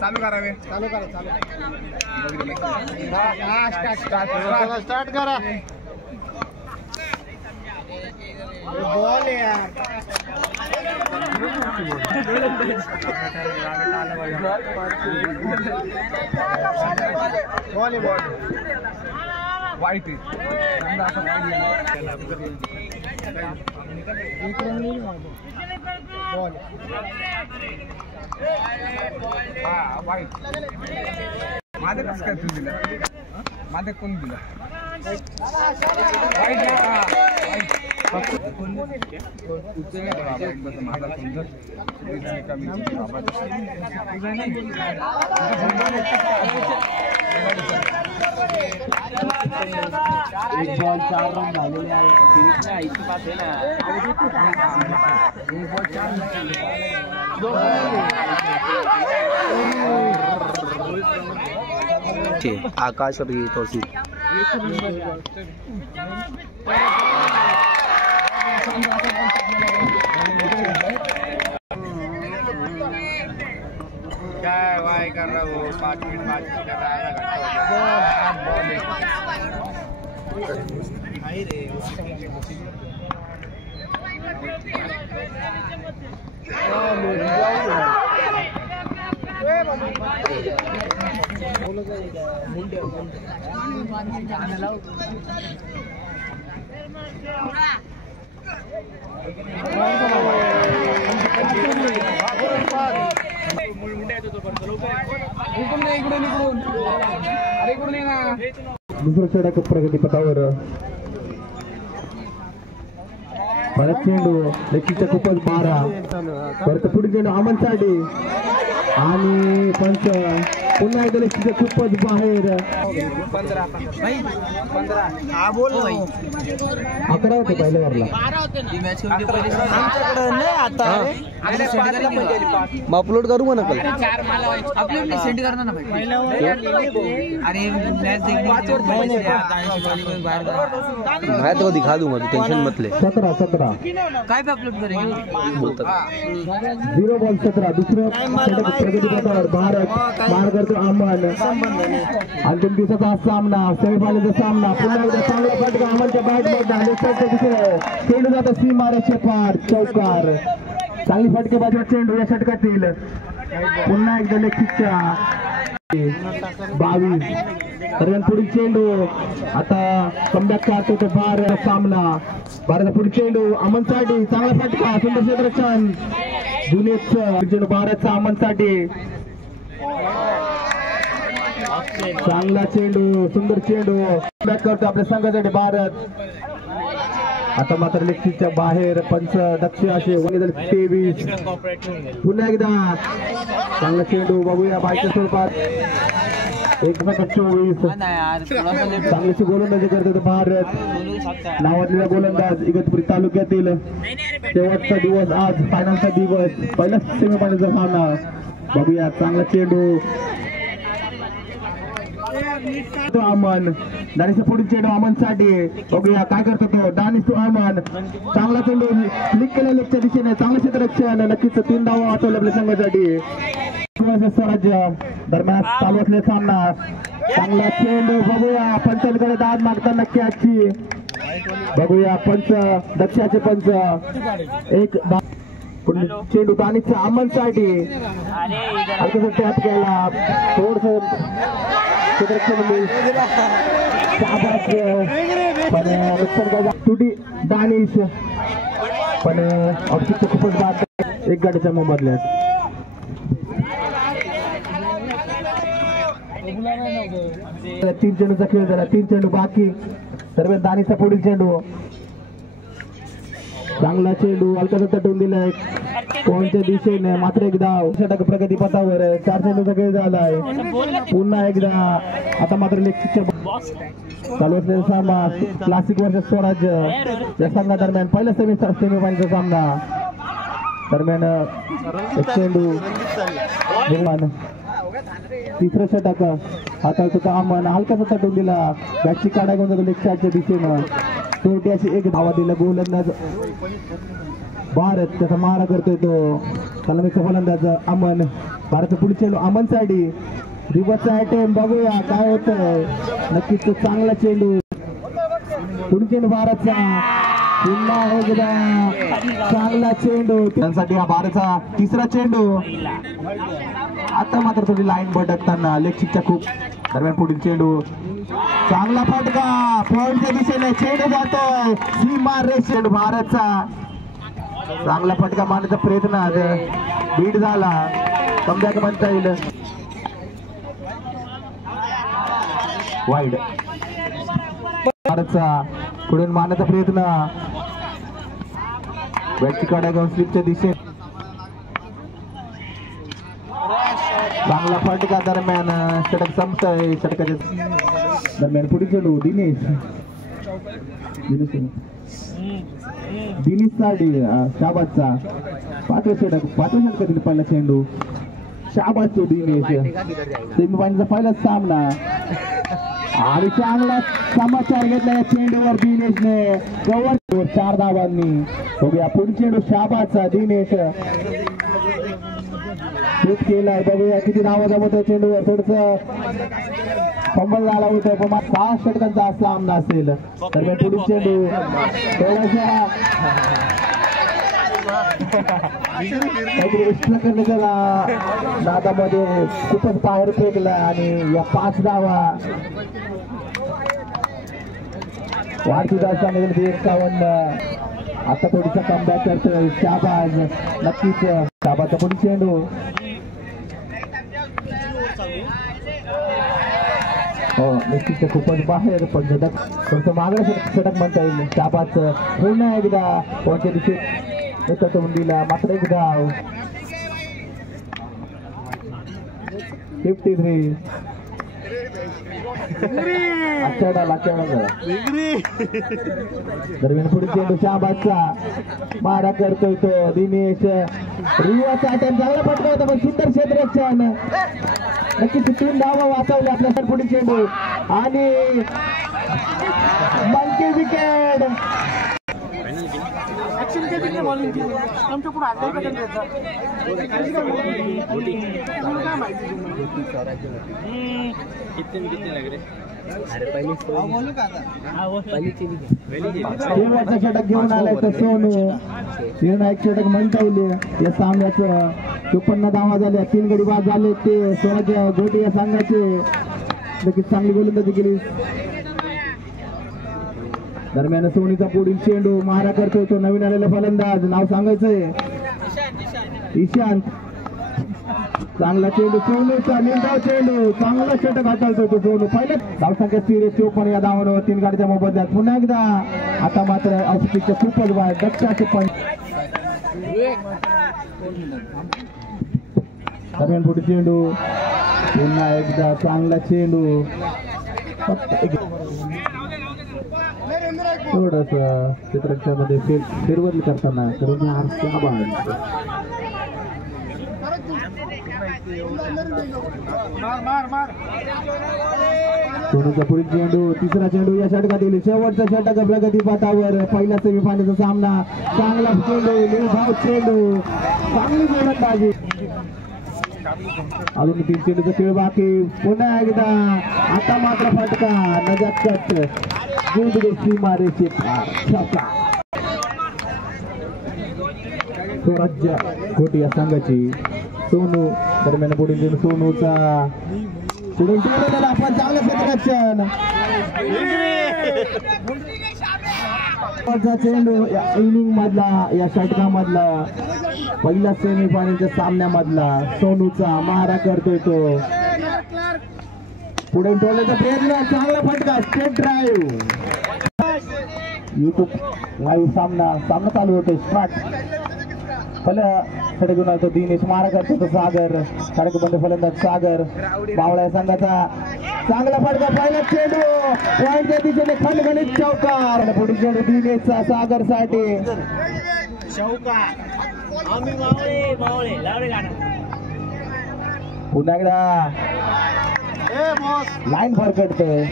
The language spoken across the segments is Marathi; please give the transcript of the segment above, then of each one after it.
चालू करावे चालू स्टार्ट करा बॉल यार वॉलीबॉल वाईट बॉल वाईट माझं कसं काय तुम्ही दिलं माझं कोण दिलं वाईट माझा सुंदर एक बॉल 4 रन झालेले आहे फिनिशच्या 80 पास आहे ना आकाश और ये तौसीफ क्या वाई कर रहा हो 5 मिनट बाद कर रहा है दुसऱ्या षटक प्रगतीपथावर परत चेंडू लेखीच्या खूपच 12 परत पुढे चेंडू अमनसाठी आणि पंच पुन्हा एकदा लेखीच्या खूपच बाहेर 15 11 होते पहिल्या वरला अपलोड करू म्हणा पहिले अपलोड सेंड करना ना भाई अरे मैच देखने मैं तो दिखा दूंगा तू टेंशन मत ले 17 काय पे अपलोड करेंगे बोलता 0 बॉल 17 दुसरं षटक प्रगतीपथावर भारत मार करतो अमन अंतिम दिवसाचा सामना सेमीफायनलचा सामना पुन्हा एकदा चांगला फटका अमनच्या बॅट मध्ये चेंडू जातो सीमारेषे पार चौकार चांगली फटकेबाजी चेंडू या षटकातील पुन्हा एकदा लेखीच्या 22 दरम्यान पुढील चेंडू आता कमबॅक करतो तो भारत सामना भारत पुढील चेंडू अमनसाठी चांगला फटका सुंदर क्षेत्ररक्षण जुनेच चेंडू भारतचा अमनसाठी चांगला चेंडू सुंदर चेंडू बॅक करतो आपल्या संघासाठी भारत आता मात्र लेखीच्या बाहेर पंच दक्ष असे 23 पुन्हा एकदा चांगला चेंडू बघूया बायच्या स्वरूपात 1-24 चांगलीची गोलंदाजी करतो भारत नावाजलेला गोलंदाज इगतपुरी तालुक्यातील शेवटचा दिवस आज फायनलचा दिवस पहिला सेमीफायनलचा सामना बघूया चांगला चेंडू अमन दानिशचा पुढील चेंडू अमनसाठी बघूया काय करतो तो दानिश टू अमन चांगला चेंडू क्लिक केला लेगच्या दिशेने चांगलं क्षेत्ररक्षण नक्कीच 3 धावा वाचवले आपल्या संघासाठी स्वराज्य दरम्यान चालू असलेला सामना चांगला चेंडू बघूया पंचांकडे दाद मागता नक्की आजची बघूया पंच दक्षाचे पंच एक चेंडू दानिशच्या अमनसाठी टॅप केला थोडस तुटी दानिश पण ऑप्शनचं खूपच बाद एक गाडीच्या मोबदल्यात तीन चेंडूचा खेळ झाला 3 चेंडू बाकी दरम्यान दानिशचा पुढील चेंडू चांगला चेंडू हलकाचा तटवून दिलाय कोणत्या दिशेने मात्र एकदा षटक प्रगतीपथावर 4 चेंडूचा खेळ झालाय पुन्हा एकदा आता मात्र लेखीच्या चालू असलेला सामना क्लासिक वर्सेस स्वराज्य या संघादरम्यान पहिल्या सेमीफायनलचा सामना दरम्यान एक चेंडू तिसरं षटक हाताळतो तो अमन हलकासा तटून दिला बॅटची काढा घेऊन जातो लेगच्या दिशेनं शेवटी अशी एक धावा दिला गोलंदाज भारत त्याचा मारा करतोय तो सलामीचा फलंदाज अमन भारत पुढे चेंडू अमन साठी रिव्हर्सचा अटेम्प्ट बघूया काय होतंय नक्कीच चांगला चेंडू पुढे चेंडू भारतचा पुन्हा एकदा चांगला चेंडू त्यांसाठी हा भारतचा तिसरा चेंडू आता मात्र थोडी लाईन भटकताना लेगचिकच्या खूप दरम्यान पुढील चेंडू चांगला फटका पॉइंटच्या दिशेने चेंडू जातोय सीमा रेषेत भारतचा चांगला फटका मारण्याचा प्रयत्न बीट झाला कमबॅक म्हणता येईल वाईड भारतचा पुढे मारण्याचा प्रयत्न बॅटची काढा घेऊन स्लिपच्या दिशेने चांगला फटका दरम्यान षटक संपतंय षटकाच्या दरम्यान पुढे चेंडू दिनेश साठी शाबादचा पाचव्या षटकातील पहिला चेंडू शाबादचा दिनेश सेमीफायनलचा पहिलाच सामना आणि चांगला समाचार घेतला या चेंडूवर दिनेशने कव्हर 4 धावांनी बघूया पुढे चेंडू शाबादचा दिनेश शूट केलाय बघूया किती धावा जमवतोय चेंडूवर थोडस फंबल झाला होता पण 6 षटकांचा सामना असेल तर पुढील चेंडू थोडासा एक्स्ट्रा करण्याच्या नादामध्ये खूपच बाहेर फेकला आणि या 5 धावा वाढती सांगितलं 51 आता थोडीसा कमबॅक करतोय शाबाज नक्कीच शाबाजचा पुढील चेंडू हो नक्कीच खूपच बाहेर पण षटक थोडंसं मागं षटक म्हणता येईल शाबाज पुन्हा एकदा कोणत्या दिवशी तटवून दिला मात्र एक धाव 53 दरम्यान पुढे चेंडू शाबाजचा मारा करतोय तो दिनेश रिवाचा अटेम्प्ट चांगला फटका होता पण सुंदर क्षेत्ररक्षण नक्कीच 3 धावा वाचवले आपल्या पुढे चेंडू आणि मंकी विकेट शेवटचा षटक घेऊन आलाय तर सोनू निर्णायक षटक म्हणता येईल या सामन्याचं 54 धावा झाल्या 3 गडी बाद झाले ते सोनाच्या गोटी या संघाचे नक्कीच चांगली गोलंदाजी केली दरम्यान सोनीचा पुढील चेंडू मारा करतोय तो नवीन आलेला फलंदाज नाव सांगायचंय ईशांत चांगला चेंडू सोनूचा निर्धाव चेंडू चांगला षटक हाताळतोय तो सोनू पहिला धावसंख्या 54 या धावांवर 3 गाडीच्या मोबदल्यात पुन्हा एकदा आता मात्र औषधीच्या खूपच बाहेर दक्षाचे पण दरम्यान पुढे चेंडू पुन्हा एकदा चांगला चेंडू थोडस चित्रक्षामध्ये फेरबदल करताना सोनूचा पुढील चेंडू तिसरा चेंडू या षटकातील शेवटचा षटक प्रगतीपथावर पहिला सेमीफायनलचा सामना चांगला चेंडू निर्धाव चेंडू चांगली गोलंदाजी अजून 3 चेंडूचा खेळ बाकी पुन्हा एकदा आता मात्र फटका नजात कट सीमा रेषे स्वराज्य खोटी या संघाची सोनू दरम्यान पुढील सोनूचा पुढून आपण चांगलं क्षेत्ररक्षण चेंडू या इनिंग मधला या षटकामधला पहिला सेमीफायनलच्या सामन्यामधला सोनूचा मारा करतोय तो पुढे टोलण्याचा प्रयत्न चांगला फटका स्टेट ड्राईव्ह युट्यूब लाईव्ह सामना चालू होतोय स्टार्ट पहिल्या षटक घेऊन आलो दिनेश मारा करतो तो सागर षटकबंद फलंदाज सागर बावळा संघाचा चांगला फटका पहिला चेंडू पॉइंटच्या दिशेने खणखणीत चौकार पुढील चेंडू दिनेशचा सागर साठी पुन्हा एकदा लाईन फरकडतोय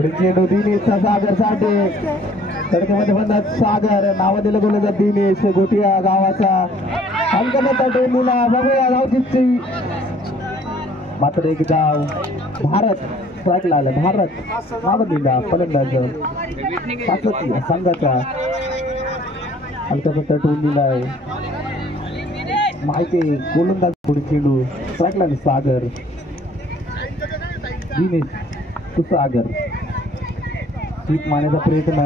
चेंडू दिनेशचा सागर साठे तडक्यामध्ये म्हणतात सागर नाव दिलं गोलंदाज दिनेश गोटिया गावाचा अंकनाथ टोलीला बघूया गावची मात्र एक डाव भारत स्ट्राईकला आलं भारत नाव दिला फलंदाज सातत्य संघाचा अंकनाथ टोलीला माहिती गोलंदाज पुढे चेंडू स्ट्राईकला सागर दिनेश तू सागर टीप मारण्याचा प्रयत्न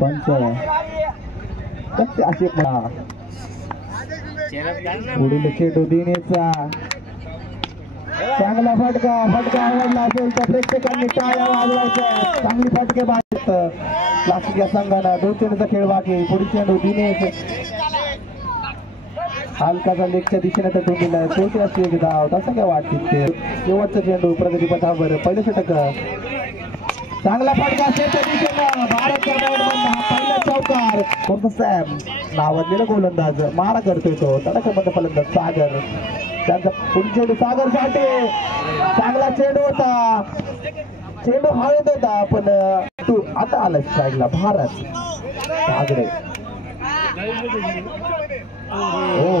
पंच असे पुढील चेंडू दिनेशचा चांगला फटका आवडला असेल तर प्रेक्षकांनी टाळ्या वाजवायच्या चांगली फटके बाहेर क्लासिक या संघाला 2 चेंडूचा खेळ बाकी पुढील चेंडू दिनेश हलकाचा लेगच्या दिशेने तटून दिलाय छोटी अशी एक धाव तसं काय वाटते शेवटचा चेंडू प्रगती पथावर पहिलं षटक चांगला फटका शेवटच्या दिशेनं भारतच्या पहिला चौकार कोणतं सॅम नावाजलेला गोलंदाज मारा करतोय तो तडकामध्ये फलंदाज सागर त्यांचा पुढील चेंडू सागर साठी चांगला चेंडू होता चेंडू हवेत होता पण तू आता आला स्ट्राईकला भारत सागरे हो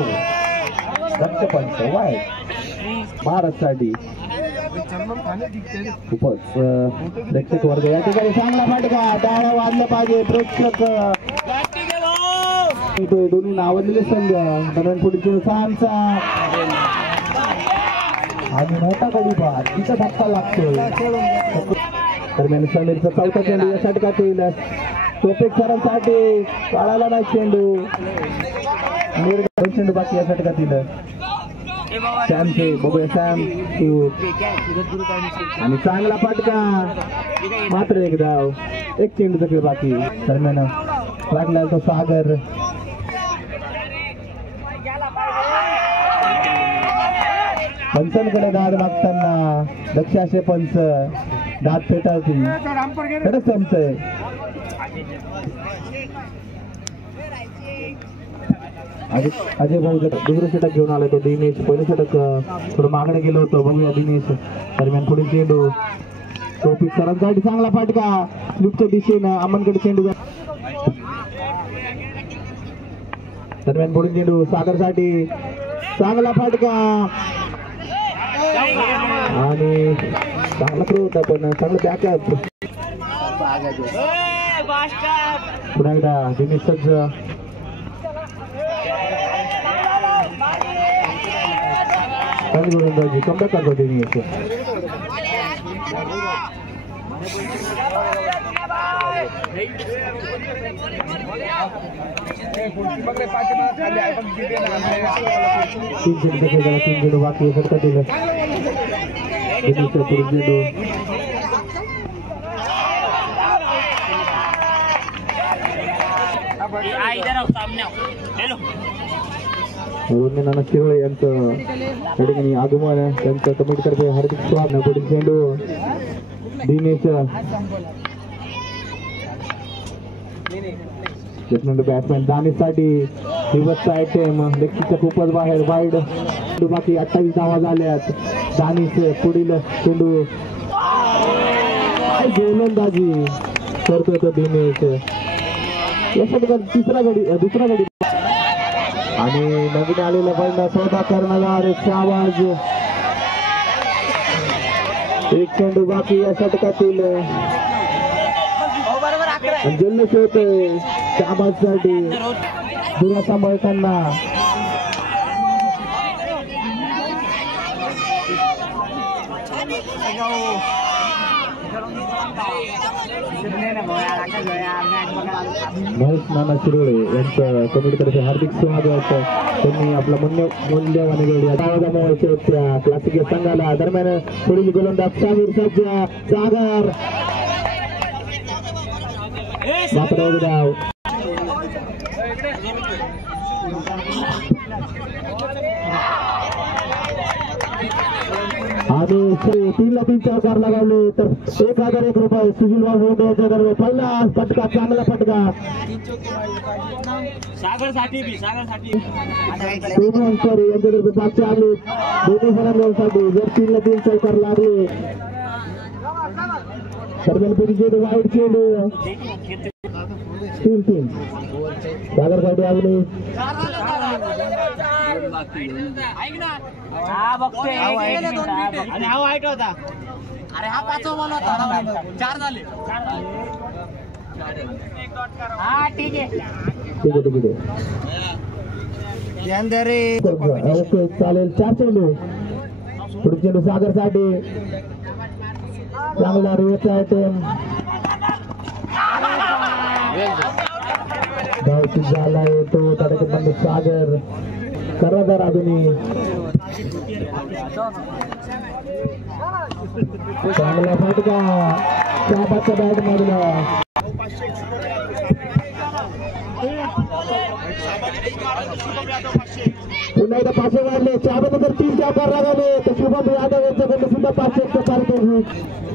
पंच वाय भारतसाठी खूपच प्रेक्षक वर्ग या ठिकाणी चांगला फटका टाळ्या वाजल्या पाहिजे प्रेक्षक दोन्ही नावाजलेले संघ दरम्यान पुढील सामचा आणि मोठा गडीपार तिचा धक्का लागतोय दरम्यान समीरचा चौथा चेंडू या षटकातील टोपेक सरांसाठी काढायला नाही चेंडू चेंडू बाकी या षटकातील सॅमचे बघूया सॅम आणि चांगला फटका मात्र एक धाव एक चेंडूचा खेळ बाकी दरम्यान लागला तो सागर पंचांकडे दाद मागताना लक्ष असे पंच दाद फेटाळतील कडक संपतंय अजय भाऊ दुसरं षटक घेऊन आलं तो दिनेश पहिलं षटक थोडं मागणं गेलं होतं बघूया दिनेश दरम्यान पुढील चेंडू टोपिक सरांसाठी चांगला फटका स्लिपच्या दिशेनं अमनकडे चेंडू दरम्यान पुढील चेंडू सागरसाठी चांगला फटका आणि चांगला थ्रो होता पण चांगलं बॅकअप पुन्हा एकदा दिनेश सज्ज गोलंदाजी कमबॅक करतो दिनेश तीन चेंडू बाकी षटकात दिलं पुढील चेंडू नाना शिरोळे यांचं या ठिकाणी आगमन त्यांचं कमिटीतर्फे हार्दिक स्वागत पुढील चेंडू दिनेश बॅट्समॅन दानिशसाठी दिवसचा आयटम लेगच्या खूपच बाहेर वाईड चेंडू बाकी 28 धावा झाल्यात दानिश पुढील चेंडू गोलंदाजी करतोय तो दिनेश यासाठी दुसरा गडी आणि नवीन आलेला पहिला सौदा करणारा शाहबाज एक चेंडू बाकी या षटकातील जल्लोष होतोय शाहबाजसाठी दुरा सांभाळताना महेश नाना शिरोळे यांचं कमिटीतर्फे हार्दिक स्वागत त्यांनी आपला मूल्यवान वेळ त्या क्लासिक या संघाला दरम्यान पुढील गोलंदाज सागर सज्जा सागर मात्र धाव आणि 3 ला 3 चौकार लगावले तर 1001 रुपये सुशील बाबू यांच्या दरम्यान 50 फटका चांगला फटका सागरसाठी सॉरी यांच्याकडे 500 आले दोन्ही फलंदाजांसाठी जर 3 ला 3 चौकार लागले दरम्यान पुढे वाईट चेंडू 3 सागरसाठी आगले आणि हा वाईट होता. अरे हा 5वा बॉल होता 4 झाले. हा ठीक आहे ओके चालेल 4 चेंडू पुढे चेंडू सागरसाठी चांगला रेचा आयटम धावची झाला येतो त्याच्याकडे बंद सागर करादार अजूनही चांगला फटका शाबासच्या बॅट मारला पुन्हा एकदा 500 वाढले 4 3 चौकार लागले तर शुभम यादव यांच्याकडनं सुद्धा 500 पारितोषिक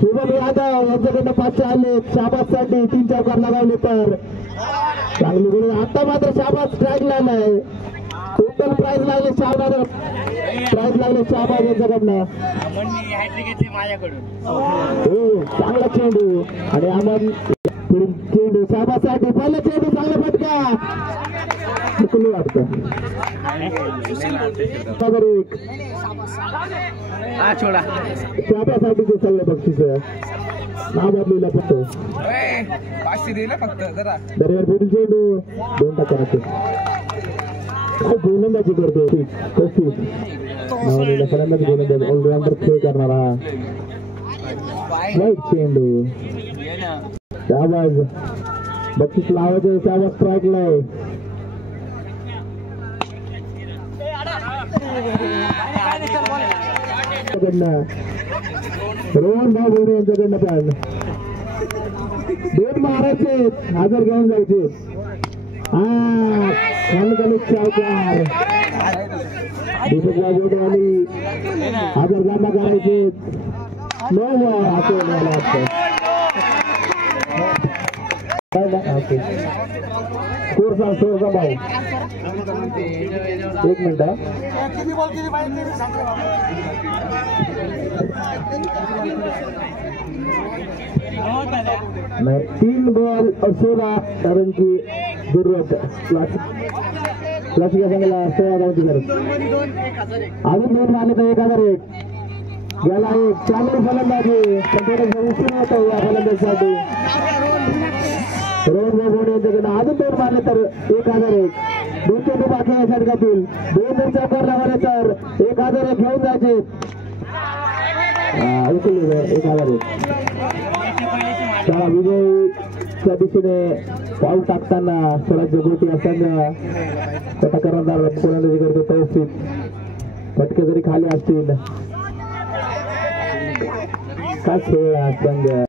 शुभम यादव यांच्याकडनं 500 आले शाबाससाठी 3 चौकार लगावले तर चांगली गुण आता मात्र शाबास स्ट्राईक लागलाय टोटल प्राइस लागले शाबास यांच्याकडनं हो चांगला चेंडू आणि अमन पुढील चेंडू शाबाससाठी पहिला चेंडू चांगला फटका चुकलं वाटतं शाबासाठी ते सगळं बक्षीस नाव बदलूला फक्त 500 दिले फक्त जरा दरम्यान पुढील चेंडू 2 टक्क्याचे काय गोलंदाजी करतो नावलेला फलंदाज गोलंदाज ऑलराऊंडर खेळ करणारा वाईट चेंडू शाबाज बक्षीस लावायचे शाबाज स्ट्राईकला रोहन भाऊ बोरे यांच्याकडनं पण 2 मारायचे हजर घेऊन जायचे चौकार दीपक बाबू आणि हजर जमा करायचे 9 स्कोर सांगतो भाऊ 1 मिनिट नाही 3 बॉल और 16 कारण की जरूरत क्लासिक संघाला 16 धावांची गरज अजून 2 मारले तर 1001 गेला एक चांगली फलंदाजी पण थोडं उशीर होतं या फलंदाजीसाठी रोहन भाऊ यांच्याकडनं अजून 2 मारले तर 1001 2 चेंडू बाकी आहे षटकातील 2 चौकार लावले तर 1001 घेऊन जायचे 1001 विजयच्या दिशेने पाऊल टाकताना स्वराज्य गोटी असताना स्वतः करणार गोलंदाजी करतो तौफीक फटके जरी खाली असतील का खेळ संघ